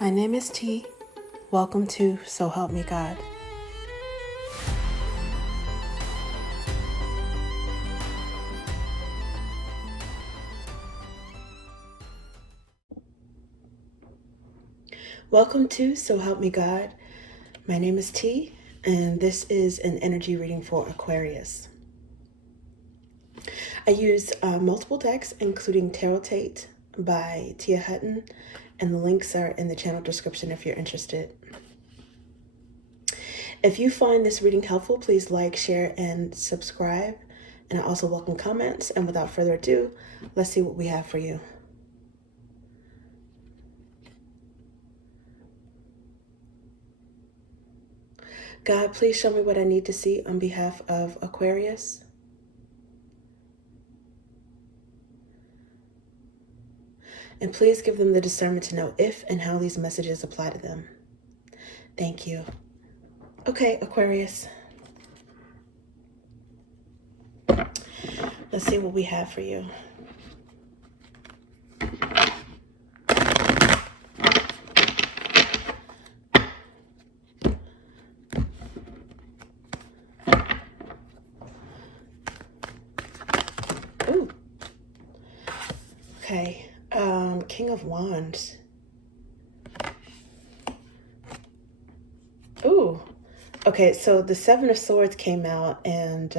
My name is T. Welcome to So Help Me God. Welcome to So Help Me God. My name is T, and this is an energy reading for Aquarius. I use multiple decks, including Tarot Tate by Tia Hutton, and the links are in the channel description if you're interested. If you find this reading helpful, please like, share, and subscribe. And I also welcome comments. And without further ado, let's see what we have for you. God, please show me what I need to see on behalf of Aquarius. And please give them the discernment to know if and how these messages apply to them. Thank you. Okay, Aquarius. Let's see what we have for you. Ooh. Okay. King of Wands. Ooh. Okay, so the Seven of Swords came out, and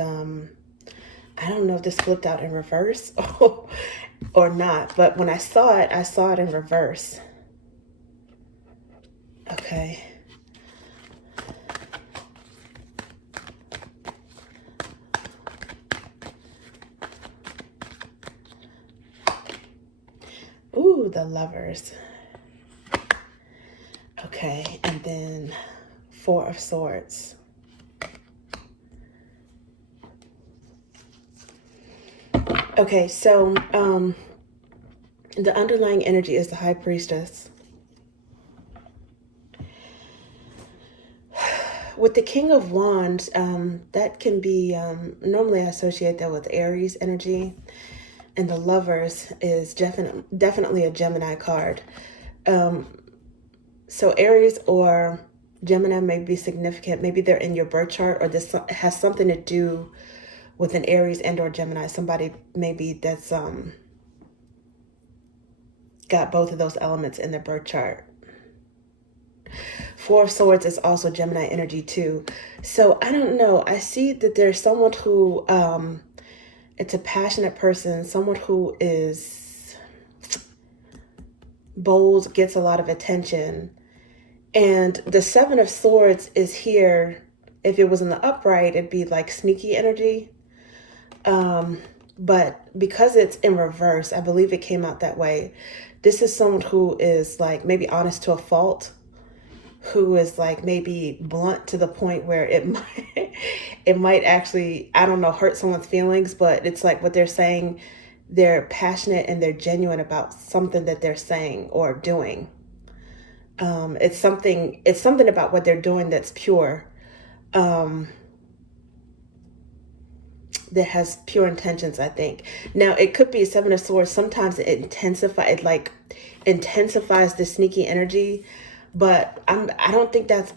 I don't know if this flipped out in reverse or not, but when I saw it in reverse. Okay. Ooh, the Lovers. Okay, and then Four of Swords. Okay, so the underlying energy is the High Priestess. With the King of Wands, that can be, normally I associate that with Aries energy. And the Lovers is definitely a Gemini card. So Aries or Gemini may be significant. Maybe they're in your birth chart, or this has something to do with an Aries and or Gemini. Somebody maybe that's got both of those elements in their birth chart. Four of Swords is also Gemini energy too. So I don't know. I see that there's someone who, it's a passionate person, someone who is bold, gets a lot of attention. And the Seven of Swords is here. If it was in the upright, it'd be like sneaky energy. But because it's in reverse, I believe it came out that way. This is someone who is like maybe honest to a fault, who is like maybe blunt to the point where it might actually, I don't know, hurt someone's feelings, but it's like what they're saying, they're passionate and they're genuine about something that they're saying or doing. It's something about what they're doing that's pure, that has pure intentions, I think. Now, it could be Seven of Swords. Sometimes it intensifies the sneaky energy, but I don't think that's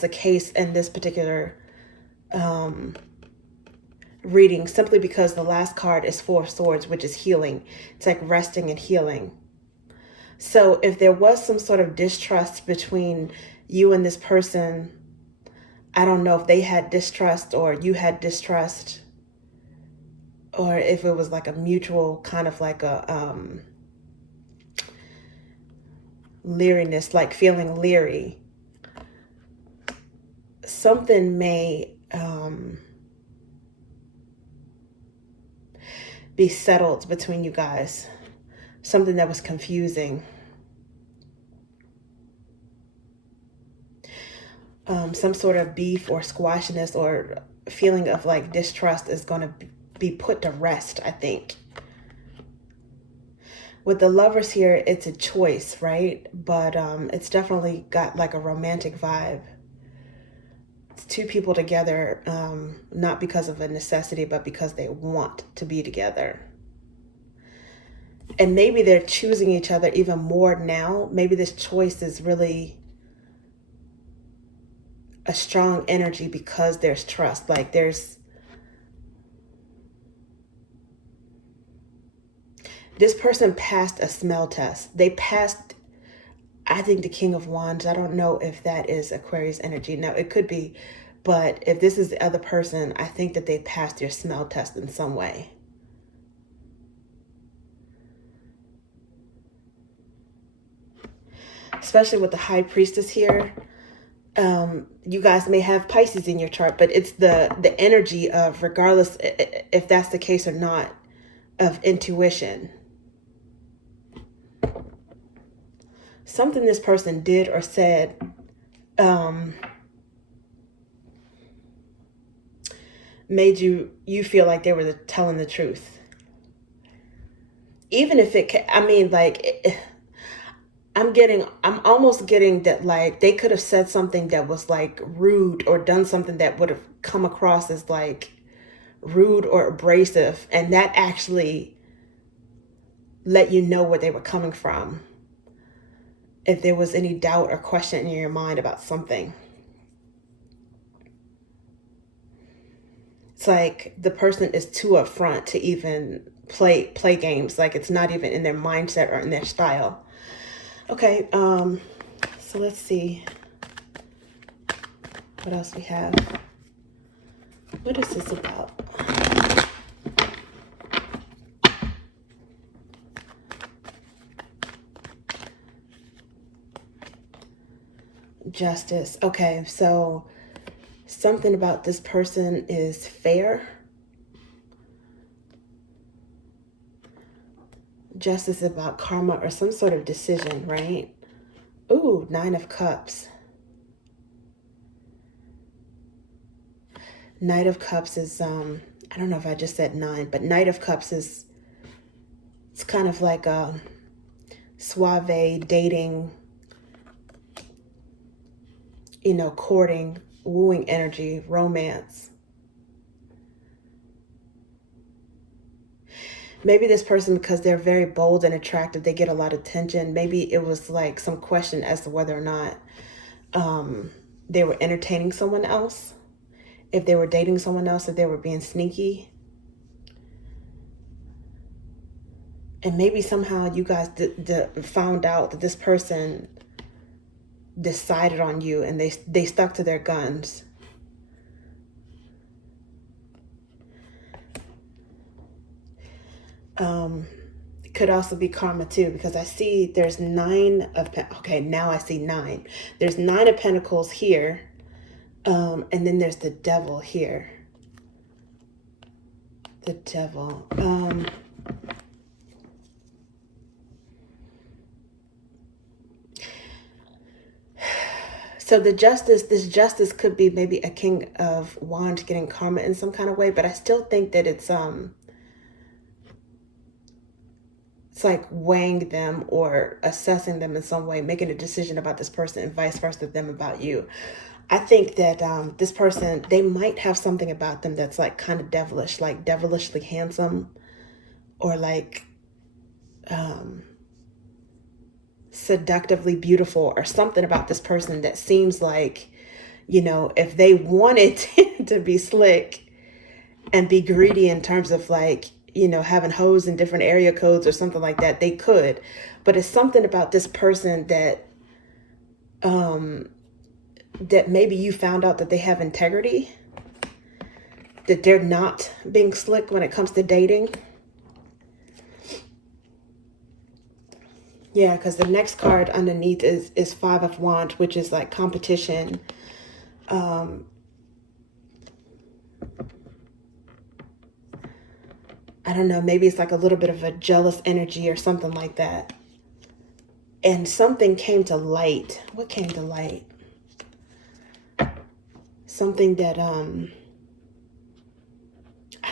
the case in this particular reading, simply because the last card is Four of Swords, which is healing. It's like resting and healing. So if there was some sort of distrust between you and this person, I don't know if they had distrust or you had distrust, or if it was like a mutual kind of like a leeriness, like feeling leery. Something may be settled between you guys. Something that was confusing. Some sort of beef or squashiness or feeling of like distrust is going to be put to rest, I think. With the Lovers here, it's a choice, right? But it's definitely got like a romantic vibe. It's two people together, not because of a necessity, but because they want to be together. And maybe they're choosing each other even more now. Maybe this choice is really a strong energy because there's trust. Like this person passed a smell test. They passed, I think, the King of Wands. I don't know if that is Aquarius energy. Now, it could be, but if this is the other person, I think that they passed their smell test in some way. Especially with the High Priestess here. You guys may have Pisces in your chart, but it's the energy of, regardless if that's the case or not, of intuition. Something this person did or said made you feel like they were telling the truth. Even if it, I mean, like, I'm almost getting that, like, they could have said something that was like rude or done something that would have come across as like rude or abrasive, and that actually let you know where they were coming from. If there was any doubt or question in your mind about something. It's like the person is too upfront to even play games. Like, it's not even in their mindset or in their style. Okay, so let's see what else we have. What is this about? Justice. Okay, so something about this person is fair. Justice is about karma or some sort of decision, right? Ooh, 9 of Cups. Knight of Cups is, I don't know if I just said 9, but Knight of Cups is, it's kind of like a suave, dating, you know, courting, wooing energy, romance. Maybe this person, because they're very bold and attractive, they get a lot of attention. Maybe it was like some question as to whether or not they were entertaining someone else, if they were dating someone else, if they were being sneaky. And maybe somehow you guys found out that this person decided on you and they stuck to their guns. It could also be karma too, because I see there's 9 of, okay, now I see 9. There's 9 of Pentacles here, and then there's the Devil here. The Devil. So this justice could be maybe a King of Wands getting karma in some kind of way, but I still think that it's like weighing them or assessing them in some way, making a decision about this person and vice versa them about you. I think that this person, they might have something about them that's like kind of devilish, like devilishly handsome, or like seductively beautiful, or something about this person that seems like, you know, if they wanted to be slick and be greedy in terms of like, you know, having hoes in different area codes or something like that, they could. But it's something about this person that that maybe you found out that they have integrity, that they're not being slick when it comes to dating. Yeah, because the next card underneath is 5 of Wands, which is like competition. I don't know, maybe it's like a little bit of a jealous energy or something like that. And something came to light. What came to light? Something that, I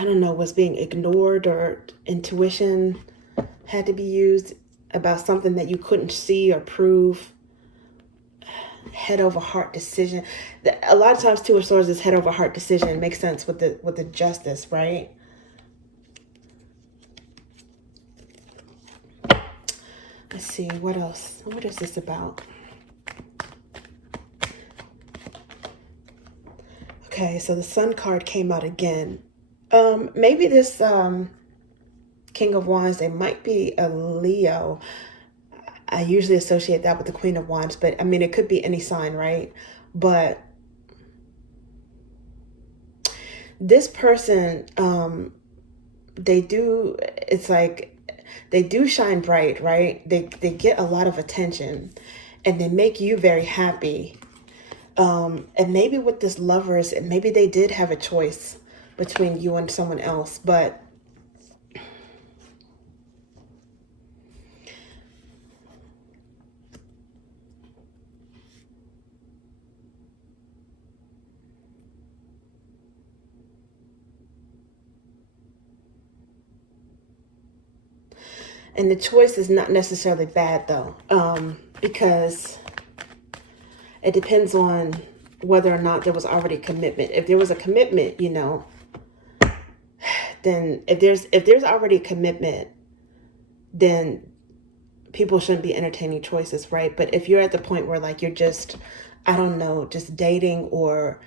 don't know, was being ignored, or intuition had to be used about something that you couldn't see or prove. Head over heart decision. A lot of times Two of Swords is head over heart decision. It makes sense with the justice, right? see, what else? What is this about? Okay, so the Sun card came out again. Maybe this King of Wands, they might be a Leo. I usually associate that with the Queen of Wands, but I mean, it could be any sign, right? But this person, it's like they do shine bright, right? They get a lot of attention and they make you very happy. And maybe with this Lovers, maybe they did have a choice between you and someone else, but and the choice is not necessarily bad though, because it depends on whether or not there was already commitment. If there was a commitment, you know, then if there's already commitment, then people shouldn't be entertaining choices, right? But if you're at the point where like you're just, I don't know, just dating or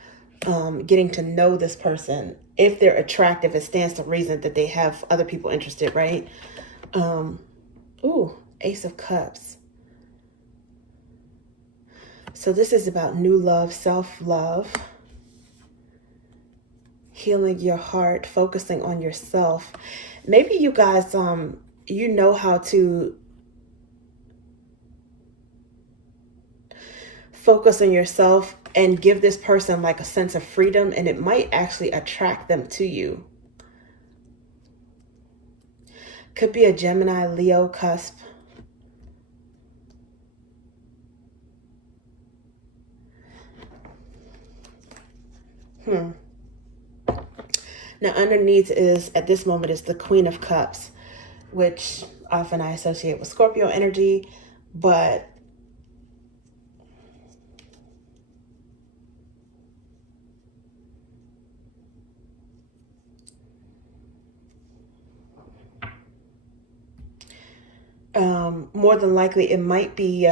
getting to know this person, if they're attractive, it stands to reason that they have other people interested, right? Ooh, Ace of Cups. So this is about new love, self-love, healing your heart, focusing on yourself. Maybe you guys, you know how to focus on yourself and give this person like a sense of freedom, and it might actually attract them to you. Could be a Gemini, Leo cusp. Now underneath is, at this moment, is the Queen of Cups, which often I associate with Scorpio energy, but more than likely it might be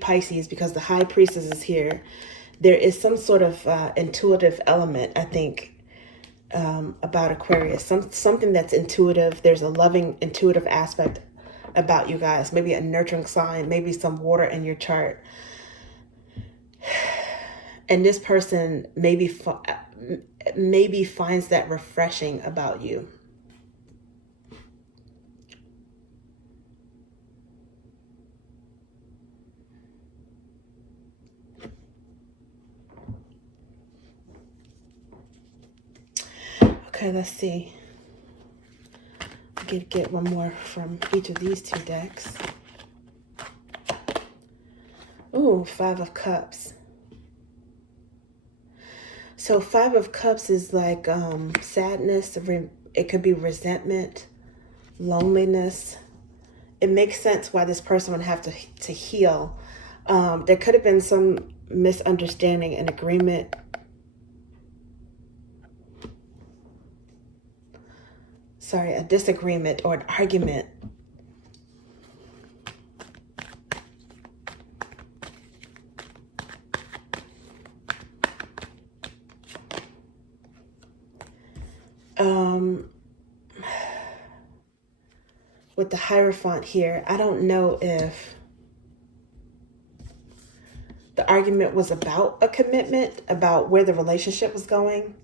Pisces, because the High Priestess is here. There is some sort of intuitive element, I think, about Aquarius. Something that's intuitive. There's a loving, intuitive aspect about you guys. Maybe a nurturing sign, maybe some water in your chart. And this person maybe finds that refreshing about you. Okay, let's see. Get one more from each of these two decks. Ooh, Five of Cups. So Five of Cups is like sadness. It could be resentment, loneliness. It makes sense why this person would have to heal. There could have been some misunderstanding and agreement. Sorry, a disagreement or an argument. With the Hierophant here, I don't know if the argument was about a commitment, about where the relationship was going.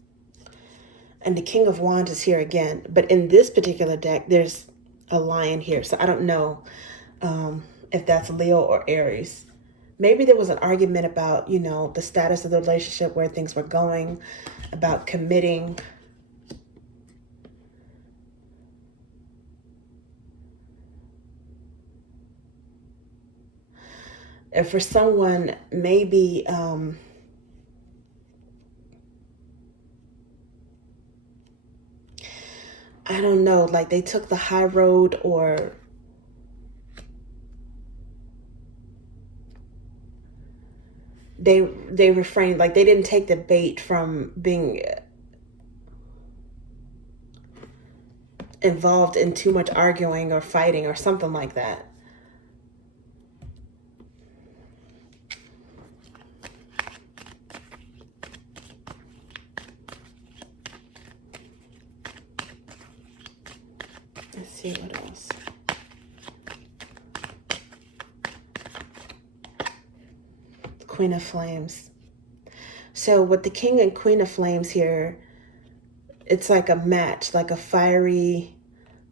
And the King of Wands is here again. But in this particular deck, there's a Lion here. So I don't know if that's Leo or Aries. Maybe there was an argument about, you know, the status of the relationship, where things were going, about committing. And for someone, maybe I don't know, like they took the high road, or they refrained, like they didn't take the bait from being involved in too much arguing or fighting or something like that. see what else. Queen of Flames. So with the King and Queen of Flames here, it's like a match, like a fiery,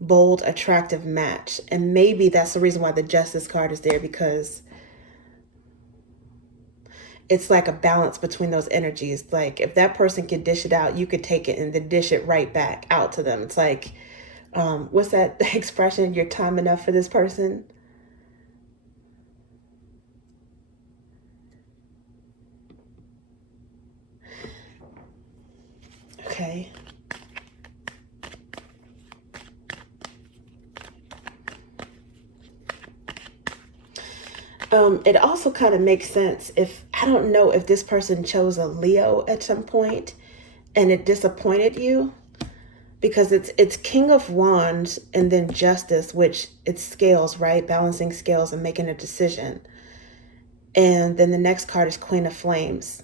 bold, attractive match. And maybe that's the reason why the Justice card is there, because it's like a balance between those energies. Like if that person could dish it out, you could take it and then dish it right back out to them. It's like, what's that expression? You're time enough for this person. Okay. It also kind of makes sense if, I don't know if this person chose a Leo at some point and it disappointed you, because it's King of Wands and then Justice, which it's scales, right? Balancing scales and making a decision. And then the next card is Queen of Flames.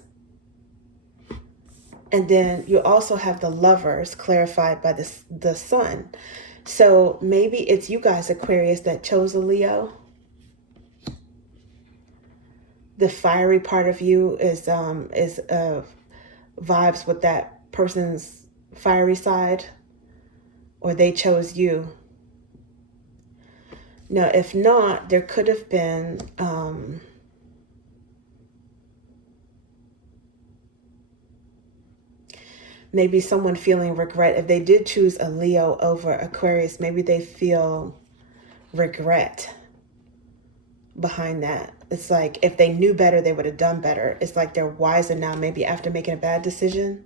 And then you also have the Lovers clarified by the Sun. So maybe it's you guys, Aquarius, that chose a Leo. The fiery part of you is vibes with that person's fiery side, or they chose you. Now, if not, there could have been maybe someone feeling regret. If they did choose a Leo over Aquarius, maybe they feel regret behind that. It's like if they knew better, they would have done better. It's like they're wiser now, maybe after making a bad decision.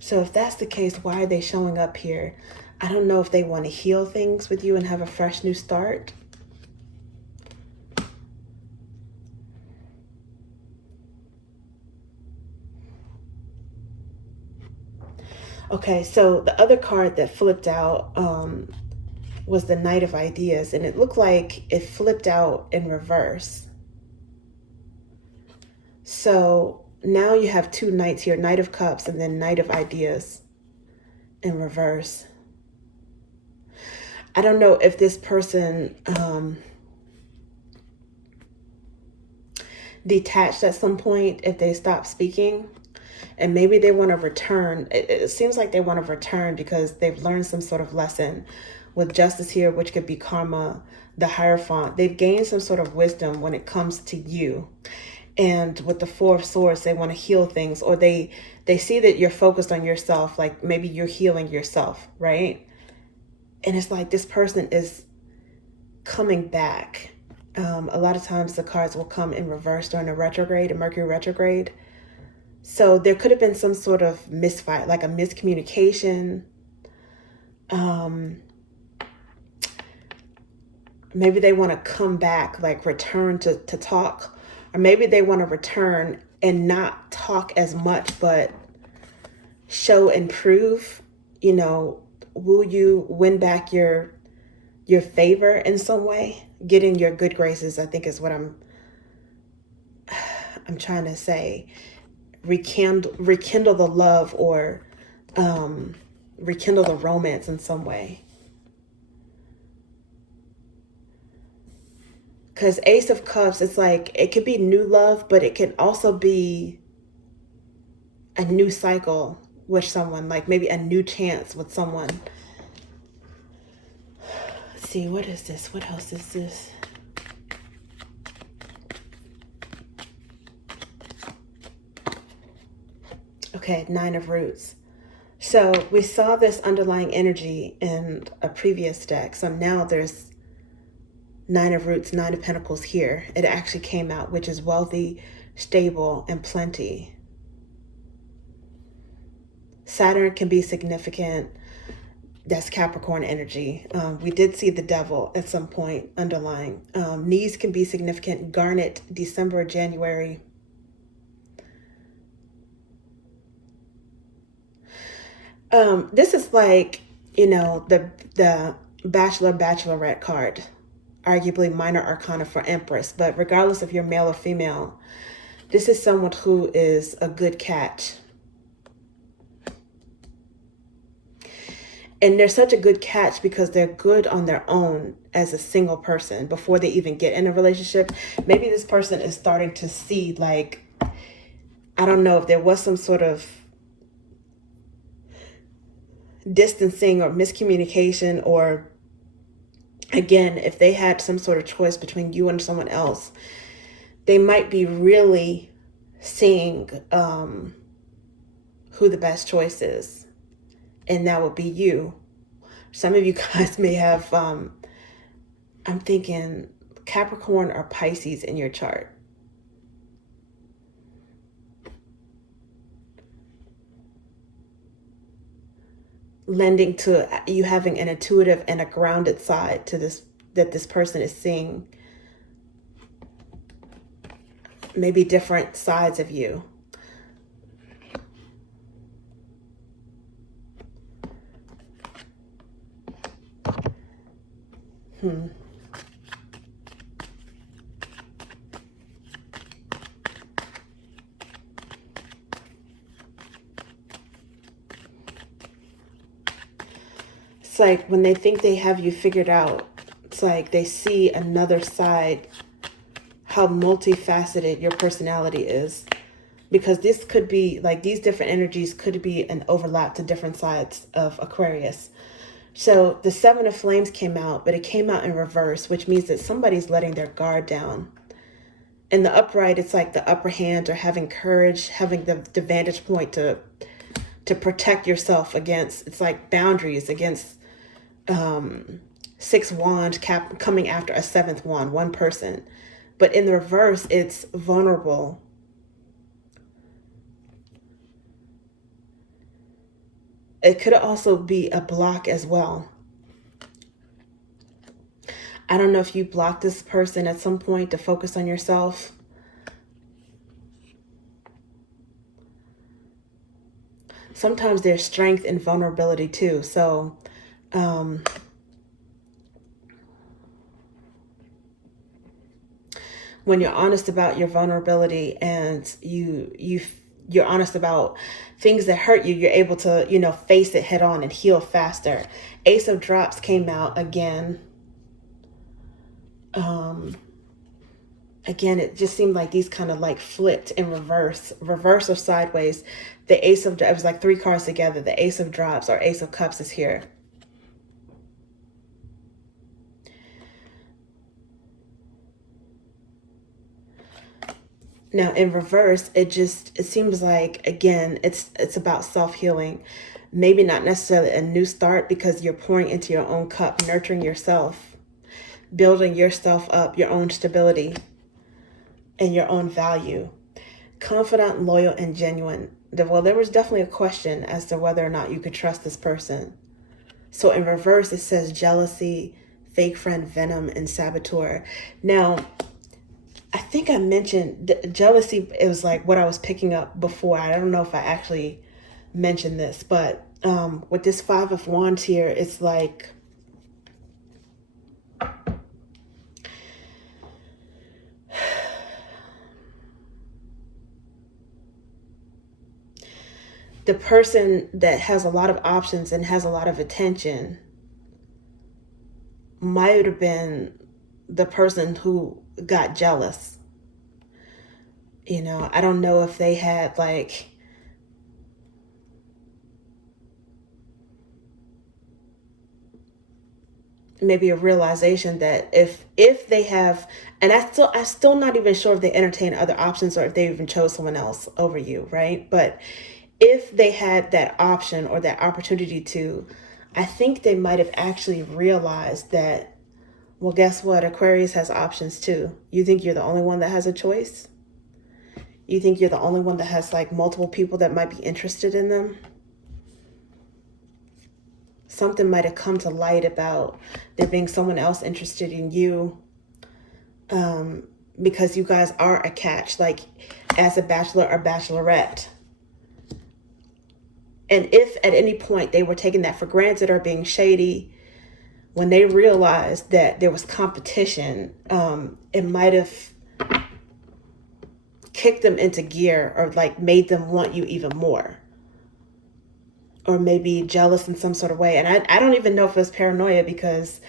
So if that's the case, why are they showing up here? I don't know if they want to heal things with you and have a fresh new start. Okay, so the other card that flipped out was the Knight of Ideas, and it looked like it flipped out in reverse. So now you have two Knights here, Knight of Cups and then Knight of Ideas in reverse. I don't know if this person detached at some point, if they stopped speaking. And maybe they want to return. It seems like they want to return because they've learned some sort of lesson with Justice here, which could be karma, the Hierophant. They've gained some sort of wisdom when it comes to you. And with the Four of Swords, they want to heal things, or they see that you're focused on yourself, like maybe you're healing yourself, right? And it's like this person is coming back. A lot of times the cards will come in reverse during a retrograde, a Mercury retrograde. So there could have been some sort of misfire, like a miscommunication. Maybe they want to come back, like return to talk. Or maybe they want to return and not talk as much, but show and prove, you know, will you win back your favor in some way? Getting your good graces, I think is what I'm trying to say. Rekindle the love, or rekindle the romance in some way. Because Ace of Cups, it's like it could be new love, but it can also be a new cycle with someone, like maybe a new chance with someone. Let's see, what is this? What else is this? Okay, Nine of Roots. So we saw this underlying energy in a previous deck. So now there's Nine of Roots, Nine of Pentacles here. It actually came out, which is wealthy, stable, and plenty. Saturn can be significant. That's Capricorn energy. We did see the Devil at some point underlying. Knees can be significant. Garnet, December, January. This is like, you know, the Bachelorette card, arguably minor arcana for Empress. But regardless if you're male or female, This is someone who is a good catch. And they're such a good catch because they're good on their own as a single person before they even get in a relationship. Maybe this person is starting to see, like, I don't know if there was some sort of distancing or miscommunication, or again, if they had some sort of choice between you and someone else, they might be really seeing who the best choice is. And that would be you. Some of you guys may have, I'm thinking Capricorn or Pisces in your chart. Lending to you having an intuitive and a grounded side to this, that this person is seeing maybe different sides of you. It's like when they think they have you figured out, it's like they see another side, how multifaceted your personality is. Because this could be, like, these different energies could be an overlap to different sides of Aquarius. So the Seven of Flames came out, but it came out in reverse, which means that somebody's letting their guard down. In the upright, it's like the upper hand, or having courage, having the vantage point to protect yourself against, it's like boundaries against 6 wands coming after a 7th wand, one person. But in the reverse, it's vulnerable. It could also be a block as well. I don't know if you blocked this person at some point to focus on yourself. Sometimes there's strength in vulnerability too. So, when you're honest about your vulnerability and you're honest about things that hurt you, you're able to, face it head on and heal faster. Ace of Drops came out again. Again, it just seemed like these kind of like flipped in reverse or sideways. The Ace of, it was like 3 cards together. The Ace of Drops or Ace of Cups is here. Now in reverse, it seems like, again, it's about self-healing. Maybe not necessarily a new start, because you're pouring into your own cup, nurturing yourself, building yourself up, your own stability and your own value. Confident, loyal, and genuine. Well, there was definitely a question as to whether or not you could trust this person. So in reverse, it says jealousy, fake friend, venom, and saboteur. Now, I think I mentioned jealousy. It was like what I was picking up before. I don't know if I actually mentioned this, but with this 5 of Wands here, it's like the person that has a lot of options and has a lot of attention might have been the person who got jealous. I don't know if they had like maybe a realization that if they have, and I'm still not even sure if they entertain other options or if they even chose someone else over you, right? But if they had that option or that opportunity to, I think they might have actually realized that, well, guess what? Aquarius has options too. You think you're the only one that has a choice? You think you're the only one that has like multiple people that might be interested in them? Something might have come to light about there being someone else interested in you, because you guys are a catch, like as a bachelor or bachelorette. And if at any point they were taking that for granted or being shady, when they realized that there was competition, it might have kicked them into gear, or like made them want you even more, or maybe jealous in some sort of way. And I don't even know if it's paranoia, because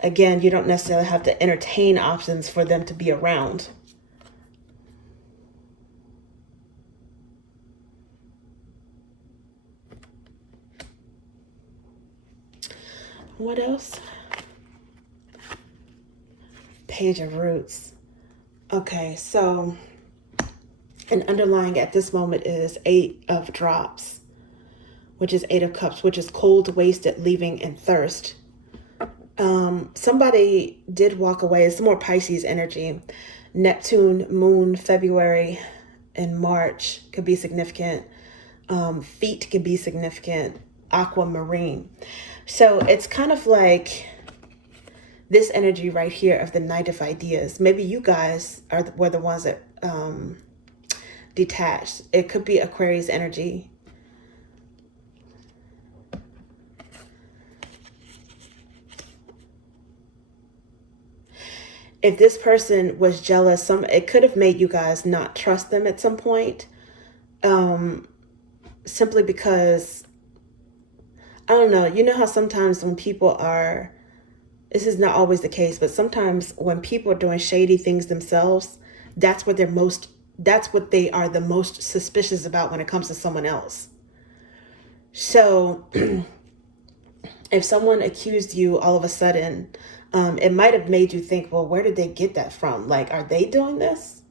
again, you don't necessarily have to entertain options for them to be around. What else? Page of Roots. Okay, so an underlying at this moment is 8 of Drops, which is 8 of Cups, which is cold, wasted, leaving, and thirst. Somebody did walk away. It's more Pisces energy. Neptune, Moon, February, and March could be significant. Feet could be significant. Aquamarine. So it's kind of like this energy right here of the Knight of Ideas. Maybe you guys were the ones that detached. It could be Aquarius energy. If this person was jealous, it could have made you guys not trust them at some point. Simply because, I don't know, you know how sometimes when people are, this is not always the case, but sometimes when people are doing shady things themselves, that's what they are the most suspicious about when it comes to someone else. So if someone accused you all of a sudden, it might have made you think, well, where did they get that from? Like, are they doing this?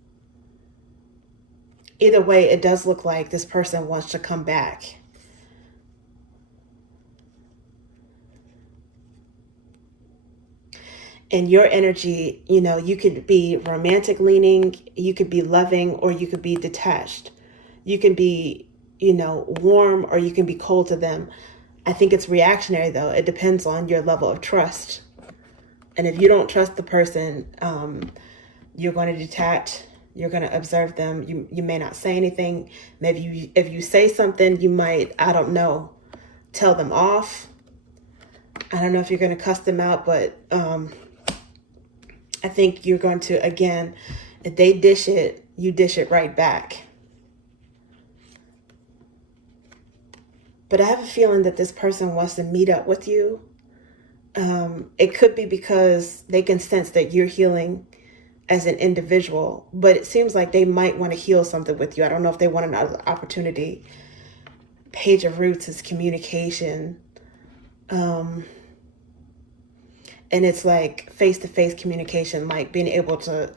Either way, it does look like this person wants to come back. And your energy, you know, you could be romantic leaning, you could be loving, or you could be detached. You can be, you know, warm, or you can be cold to them. I think it's reactionary, though. It depends on your level of trust. And if you don't trust the person, you're going to detach. You're going to observe them. You may not say anything. Maybe if you say something, you might, I don't know, tell them off. I don't know if you're going to cuss them out, but I think you're going to, again, if they dish it, you dish it right back. But I have a feeling that this person wants to meet up with you. It could be because they can sense that you're healing as an individual, but it seems like they might want to heal something with you. I don't know if they want another opportunity. Page of Roots is communication. And it's like face-to-face communication, like being able to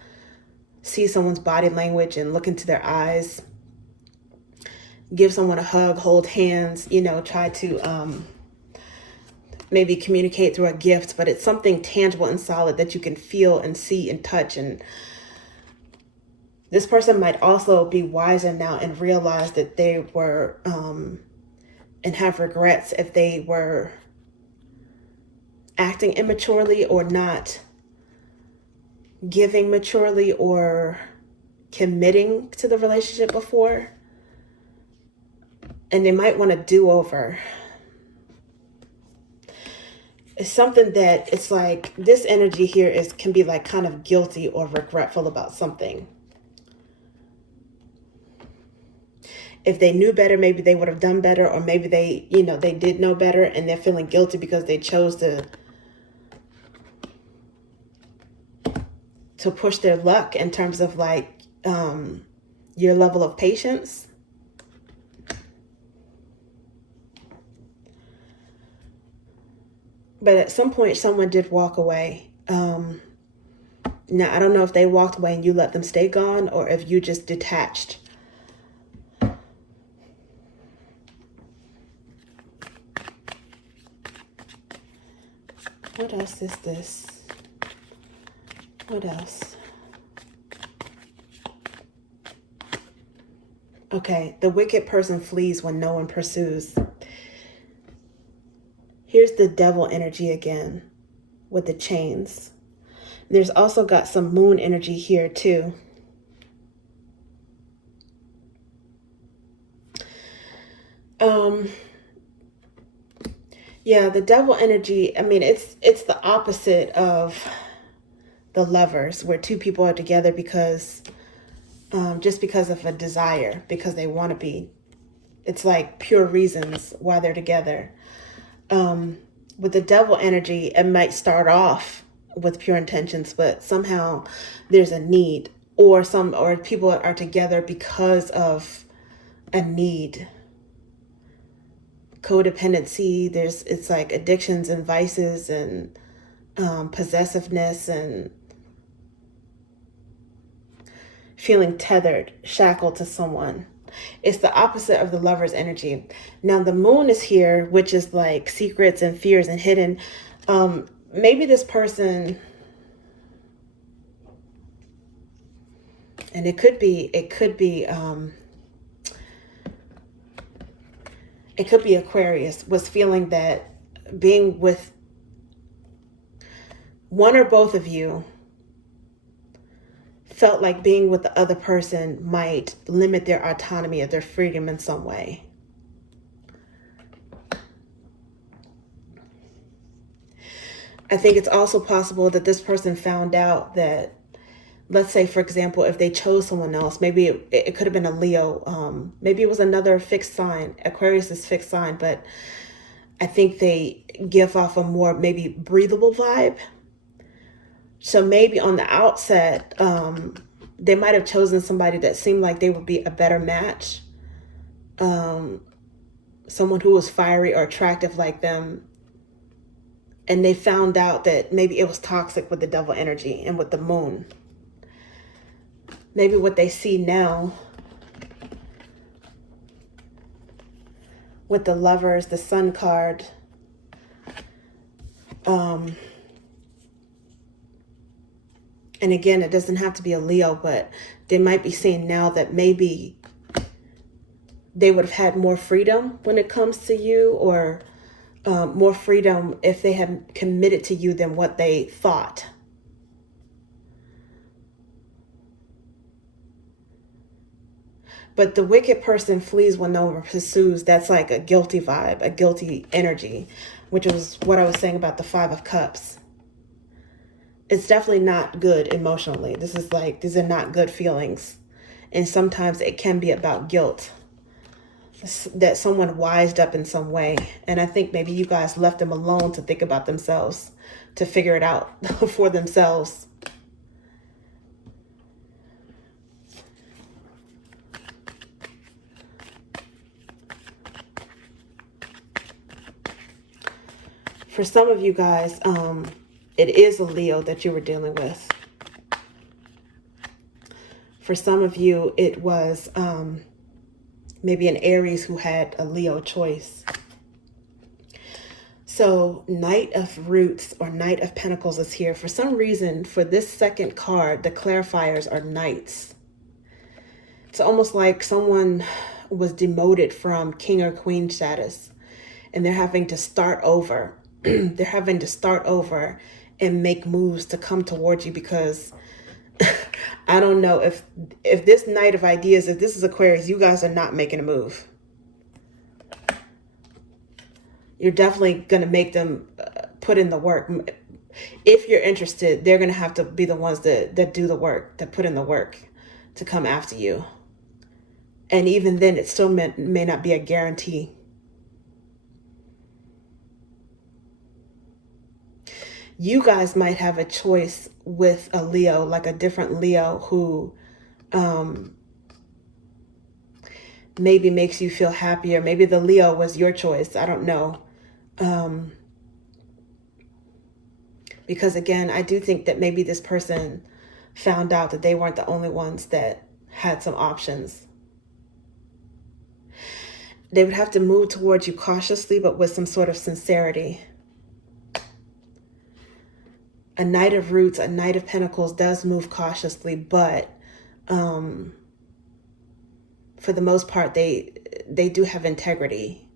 see someone's body language and look into their eyes, give someone a hug, hold hands, you know, try to maybe communicate through a gift, but it's something tangible and solid that you can feel and see and touch. And this person might also be wiser now and realize that they were and have regrets if they were acting immaturely or not giving maturely or committing to the relationship before. And they might want a do-over. It's something that it's like this energy here can be like kind of guilty or regretful about something. If they knew better, maybe they would have done better, or maybe they did know better and they're feeling guilty because they chose to push their luck in terms of like your level of patience. But at some point, someone did walk away. Now, I don't know if they walked away and you let them stay gone, or if you just detached. What else is this? What else? Okay, the wicked person flees when no one pursues. Here's the devil energy again with the chains. There's also got some moon energy here too. Yeah, the devil energy, I mean, it's the opposite of the Lovers, where two people are together because just because of a desire, because they want to be. It's like pure reasons why they're together. With the devil energy, it might start off with pure intentions, but somehow there's a need, or people are together because of a need. Codependency, it's like addictions and vices and possessiveness and feeling tethered, shackled to someone. It's the opposite of the lover's energy. Now the moon is here, which is like secrets and fears and hidden. Maybe this person, and it could be Aquarius, was feeling that being with one or both of you felt like being with the other person might limit their autonomy or their freedom in some way. I think it's also possible that this person found out that, let's say, for example, if they chose someone else, maybe it could have been a Leo. Maybe it was another fixed sign. Aquarius is fixed sign, but I think they give off a more maybe breathable vibe. So maybe on the outset, they might have chosen somebody that seemed like they would be a better match. Someone who was fiery or attractive like them. And they found out that maybe it was toxic with the devil energy and with the moon. Maybe what they see now with the lovers, the sun card, and again, it doesn't have to be a Leo, but they might be seeing now that maybe they would have had more freedom when it comes to you, or more freedom if they had committed to you than what they thought. But the wicked person flees when no one pursues. That's like a guilty vibe, a guilty energy, which was what I was saying about the Five of Cups. It's definitely not good emotionally. This is like, these are not good feelings. And sometimes it can be about guilt, that someone wised up in some way. And I think maybe you guys left them alone to think about themselves, to figure it out for themselves. For some of you guys, it is a Leo that you were dealing with. For some of you, it was maybe an Aries who had a Leo choice. So Knight of Roots or Knight of Pentacles is here. For some reason, for this second card, the clarifiers are knights. It's almost like someone was demoted from king or queen status, and they're having to start over. They're having to start over and make moves to come towards you, because I don't know if this Knight of Ideas, if this is Aquarius, you guys are not making a move. You're definitely going to make them put in the work. If you're interested, they're going to have to be the ones that do the work, that put in the work to come after you. And even then, it still may not be a guarantee. You guys might have a choice with a Leo, like a different Leo who maybe makes you feel happier. Maybe the Leo was your choice. I don't know. Because again, I do think that maybe this person found out that they weren't the only ones that had some options. They would have to move towards you cautiously, but with some sort of sincerity. A Knight of Roots, a Knight of Pentacles does move cautiously, but for the most part, they do have integrity.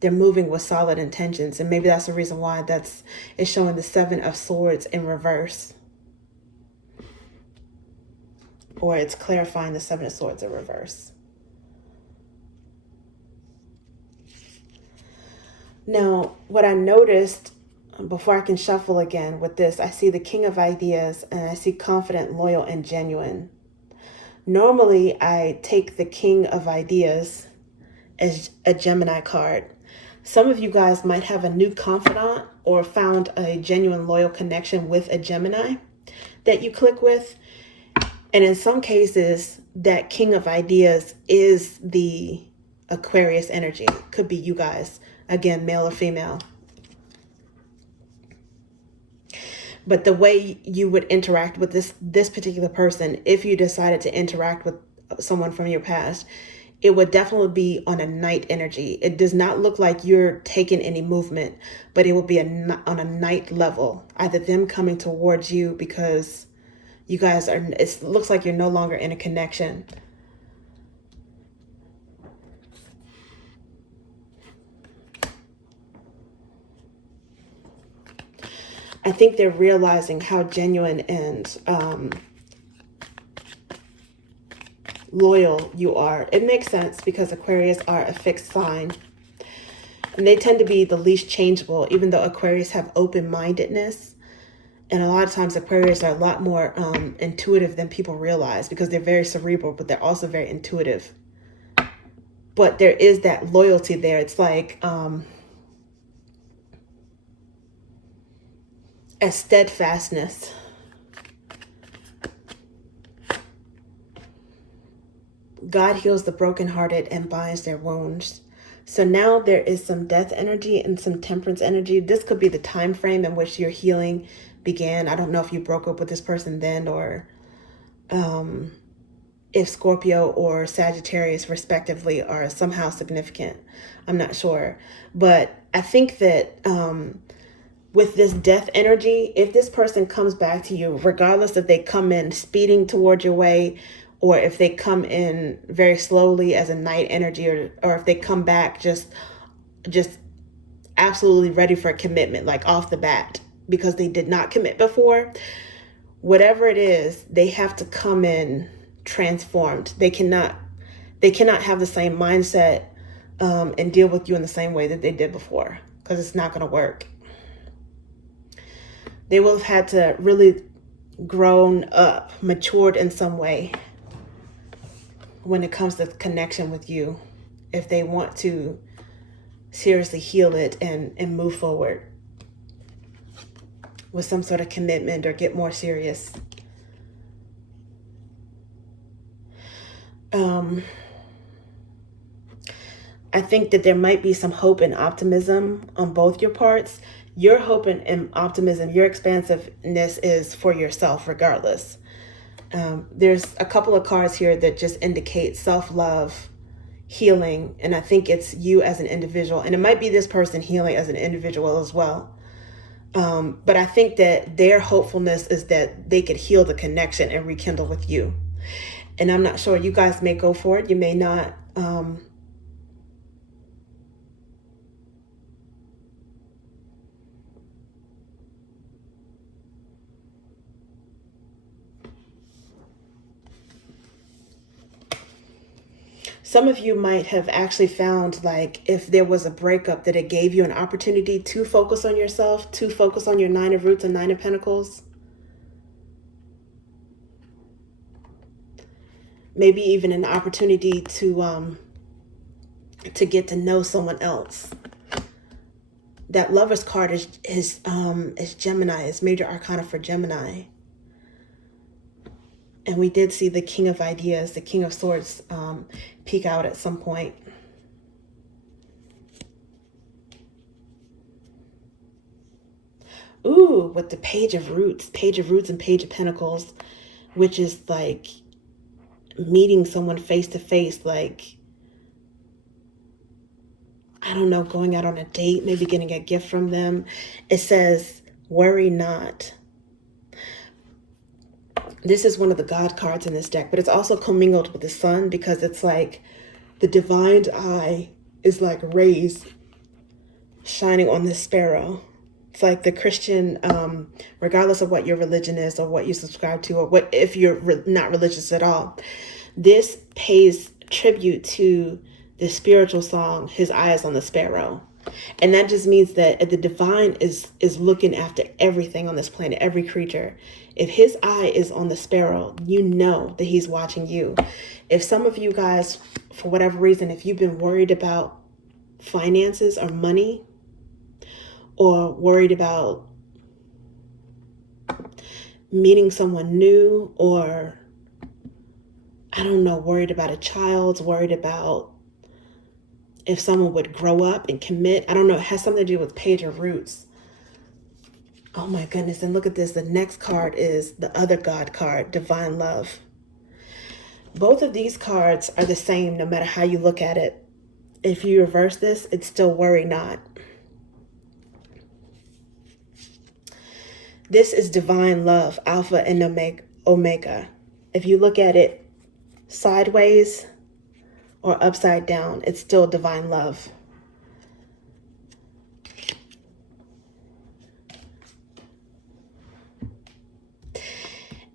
They're moving with solid intentions, and maybe that's the reason why it's showing the Seven of Swords in reverse. Or it's clarifying the Seven of Swords in reverse. Now, what I noticed before I can shuffle again with this, I see the King of Ideas, and I see confident, loyal, and genuine. Normally, I take the King of Ideas as a Gemini card. Some of you guys might have a new confidant or found a genuine loyal connection with a Gemini that you click with. And in some cases, that King of Ideas is the Aquarius energy. Could be you guys, again, male or female. But the way you would interact with this particular person, if you decided to interact with someone from your past, it would definitely be on a night energy. It does not look like you're taking any movement, but it will be on a night level. Either them coming towards you because you guys are, it looks like you're no longer in a connection. I think they're realizing how genuine and loyal you are. It makes sense because Aquarius are a fixed sign. And they tend to be the least changeable, even though Aquarius have open-mindedness. And a lot of times Aquarius are a lot more intuitive than people realize because they're very cerebral, but they're also very intuitive. But there is that loyalty there. It's like a steadfastness. God heals the brokenhearted and binds their wounds. So now there is some death energy and some temperance energy. This could be the time frame in which your healing began. I don't know if you broke up with this person then, or if Scorpio or Sagittarius respectively are somehow significant. I'm not sure. But I think that with this death energy, if this person comes back to you, regardless if they come in speeding towards your way, or if they come in very slowly as a night energy, or if they come back just absolutely ready for a commitment, like off the bat, because they did not commit before, whatever it is, they have to come in transformed. They cannot have the same mindset and deal with you in the same way that they did before, because it's not going to work. They will have had to really grown up, matured in some way when it comes to connection with you, if they want to seriously heal it and move forward with some sort of commitment or get more serious. I think that there might be some hope and optimism on both your parts. Your hope and optimism, your expansiveness is for yourself regardless. There's a couple of cards here that just indicate self-love, healing, and I think it's you as an individual, and it might be this person healing as an individual as well. But I think that their hopefulness is that they could heal the connection and rekindle with you. And I'm not sure, you guys may go for it, you may not. Some of you might have actually found, like, if there was a breakup, that it gave you an opportunity to focus on yourself, to focus on your Nine of Roots and Nine of Pentacles. Maybe even an opportunity to get to know someone else. That Lover's card is Gemini, is major arcana for Gemini. And we did see the King of Ideas, the King of Swords, peek out at some point. Ooh, with the Page of Roots and Page of Pentacles, which is like meeting someone face to face, like, I don't know, going out on a date, maybe getting a gift from them. It says, worry not. This is one of the God cards in this deck, but it's also commingled with the sun, because it's like the divine eye is like rays shining on this sparrow. It's like the Christian, regardless of what your religion is or what you subscribe to, or what if you're not religious at all, this pays tribute to the spiritual song, His Eye is on the Sparrow. And that just means that the divine is looking after everything on this planet, every creature. If his eye is on the sparrow, you know that he's watching you. If some of you guys, for whatever reason, if you've been worried about finances or money, or worried about meeting someone new, or I don't know, worried about a child, worried about if someone would grow up and commit. I don't know. It has something to do with page of roots. Oh my goodness. And look at this. The next card is the other God card, divine love. Both of these cards are the same no matter how you look at it. If you reverse this, it's still worry not. This is divine love, alpha and omega. If you look at it sideways or upside down, it's still divine love.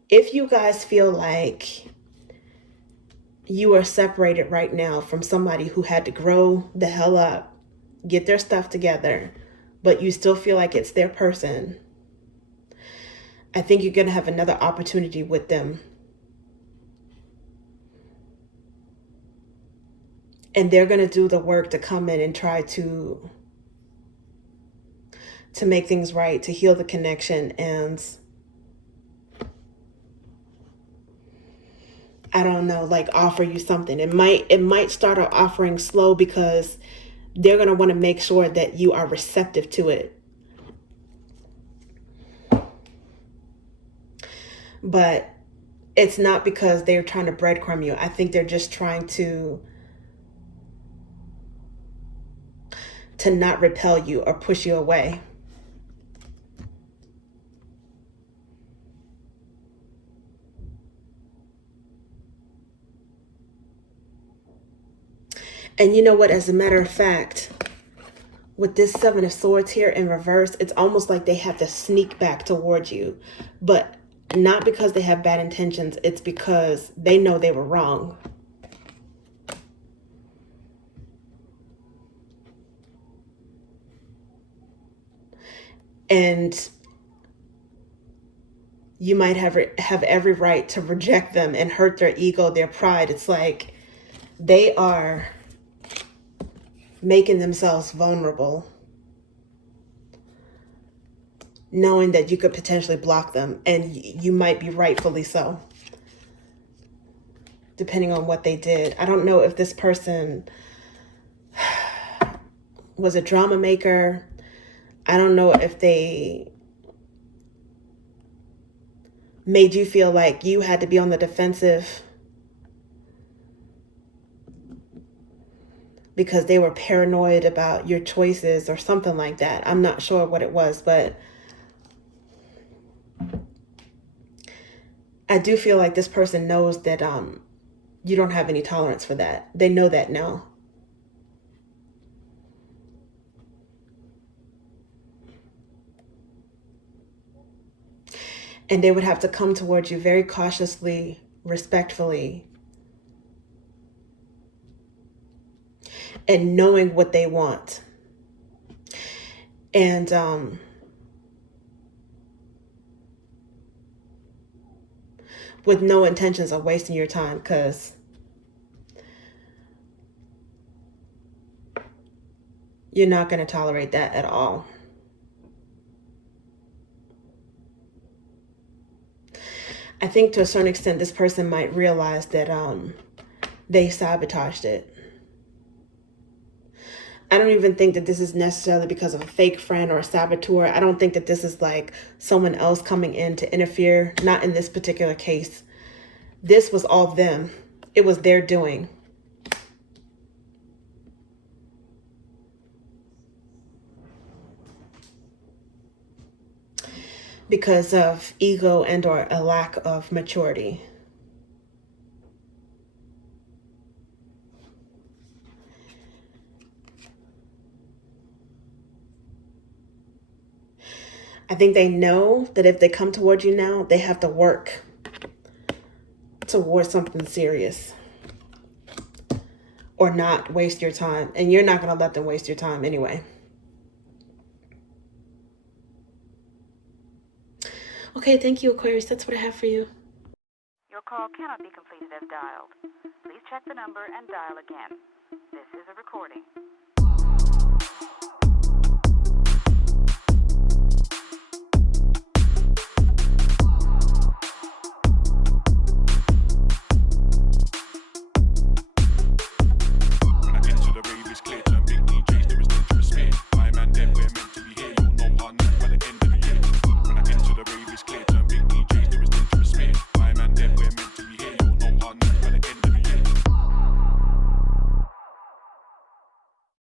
If you guys feel like you are separated right now from somebody who had to grow the hell up, get their stuff together, but you still feel like it's their person, I think you're going to have another opportunity with them. And they're going to do the work to come in and try to make things right, to heal the connection. And I don't know, like offer you something. It might start off offering slow because they're going to want to make sure that you are receptive to it. But it's not because they're trying to breadcrumb you. I think they're just trying to not repel you or push you away. And you know what? As a matter of fact, with this Seven of Swords here in reverse, it's almost like they have to sneak back towards you. But not because they have bad intentions. It's because they know they were wrong. And you might have every right to reject them and hurt their ego, their pride. It's like they are making themselves vulnerable, knowing that you could potentially block them, and you might be rightfully so, depending on what they did. I don't know if this person was a drama maker. I don't know if they made you feel like you had to be on the defensive because they were paranoid about your choices or something like that. I'm not sure what it was, but I do feel like this person knows that you don't have any tolerance for that. They know that now. And they would have to come towards you very cautiously, respectfully, and knowing what they want. And with no intentions of wasting your time, because you're not going to tolerate that at all. I think to a certain extent, this person might realize that they sabotaged it. I don't even think that this is necessarily because of a fake friend or a saboteur. I don't think that this is like someone else coming in to interfere. Not in this particular case. This was all them. It was their doing. Because of ego and or a lack of maturity. I think they know that if they come towards you now, they have to work towards something serious or not waste your time. And you're not going to let them waste your time anyway. Okay, thank you, Aquarius. That's what I have for you. Your call cannot be completed as dialed. Please check the number and dial again. This is a recording.